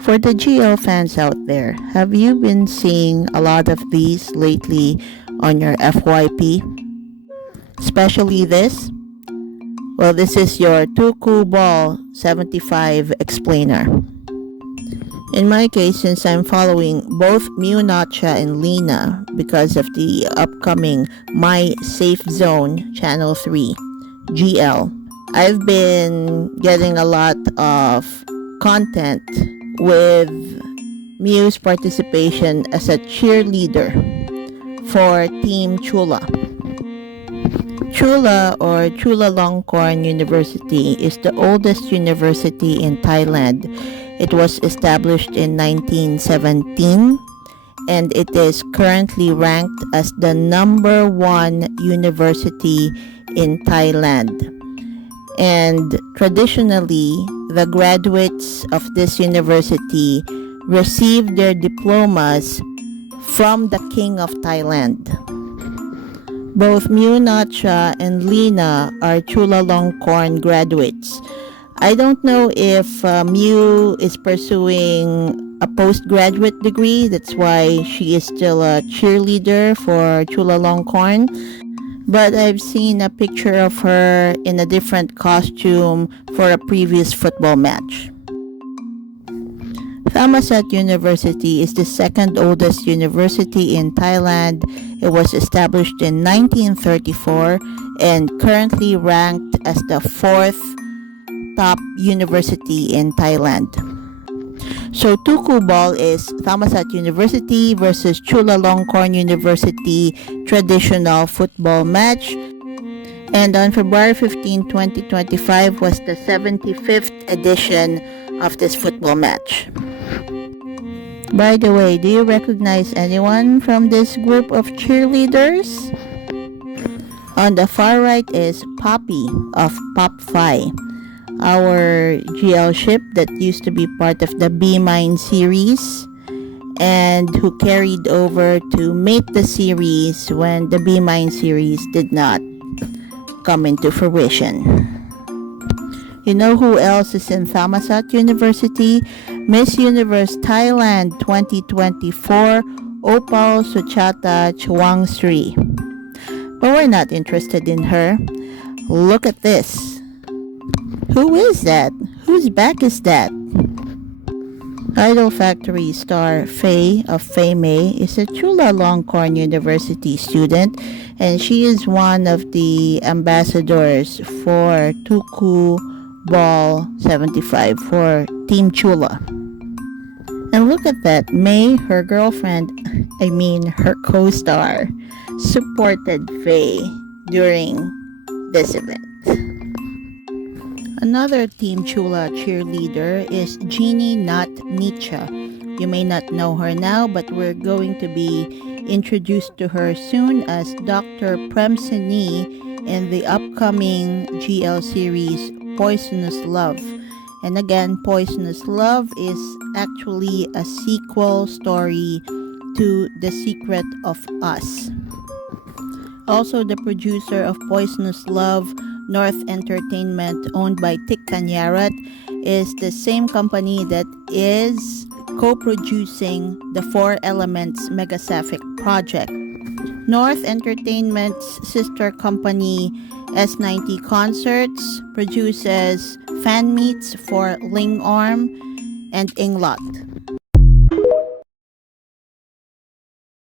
For the GL fans out there, have you been seeing a lot of these lately on your FYP? Especially this? Well, this is your Tuku Ball 75 explainer. In my case, since I'm following both Miu Nacha and Lena because of the upcoming My Safe Zone Channel 3 GL, I've been getting a lot of content with Miu's participation as a cheerleader for Team Chula. Chula or Chulalongkorn University is the oldest university in Thailand. It was established in 1917 and it is currently ranked as the #1 university in Thailand. And traditionally, the graduates of this university receive their diplomas from the King of Thailand. Both Miu Nacha and Lena are Chulalongkorn graduates. I don't know if Miu is pursuing a postgraduate degree. That's why she is still a cheerleader for Chulalongkorn. But I've seen a picture of her in a different costume for a previous football match. Thammasat University is the second oldest university in Thailand. It was established in 1934 and currently ranked as the 4th top university in Thailand. So Tuku Ball is Thammasat University versus Chulalongkorn University traditional football match. And on February 15, 2025 was the 75th edition of this football match. By the way, do you recognize anyone from this group of cheerleaders? On the far right is Poppy of Pop Fi, our GL ship that used to be part of the Be Mine series and who carried over to Mate the series when the Be Mine series did not come into fruition. You know who else is in Thammasat University? Miss Universe Thailand 2024, Opal Suchata Chwangsri. But we're not interested in her. Look at this. Who is that? Whose back is that? Idol Factory star Faye of Faye May is a Chulalongkorn University student, and she is one of the ambassadors for Tuku Ball 75 for Team Chula. And look at that, May, her girlfriend, her co-star, supported Faye during this event. Another Team Chula cheerleader is Jeannie Nat Nietzsche. You may not know her now, but we're going to be introduced to her soon as Dr. Premsini in the upcoming GL series Poisonous Love. And again, Poisonous Love is actually a sequel story to The Secret of Us. Also, the producer of Poisonous Love, North Entertainment, owned by Tik Kanyarat, is the same company that is co-producing the Four Elements Mega Sapphic project. North Entertainment's sister company, S90 Concerts, produces fan meets for Ling Arm and Inglot.